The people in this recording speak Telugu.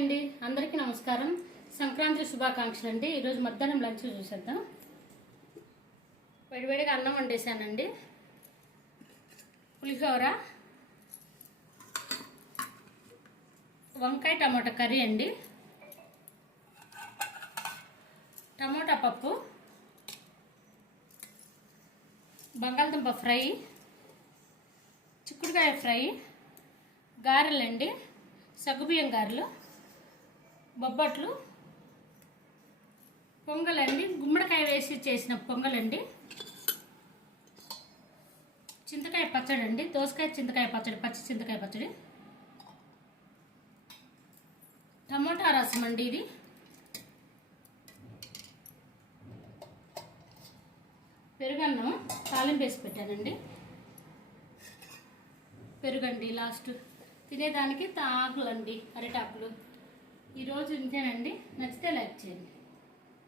అండి, అందరికీ నమస్కారం. సంక్రాంతి శుభాకాంక్షలు అండి. ఈరోజు మధ్యాహ్నం లంచ్ చూసేద్దాం. వేడివేడిగా అన్నం వండేసానండి. పులిహోర, వంకాయ టమాటా కర్రీ అండి, టమాటా పప్పు, బంగాళదుంప ఫ్రై, చిక్కుడుకాయ ఫ్రై, గారెలండి, సగ్గుబియ్యం గారెలు, బొబ్బట్లు, పొంగలండి, గుమ్మడికాయ వేసి చేసిన పొంగలండి, చింతకాయ పచ్చడి అండి, దోసకాయ చింతకాయ పచ్చడి, పచ్చి చింతకాయ పచ్చడి, టమోటా రసం అండి, ఇది పెరుగన్నం తాలింపు వేసి పెట్టానండి. పెరుగండి లాస్ట్ తినేదానికి ఆకులండి, అరిటాకులు. ఈరోజు ఇంతేనండి. నచ్చితే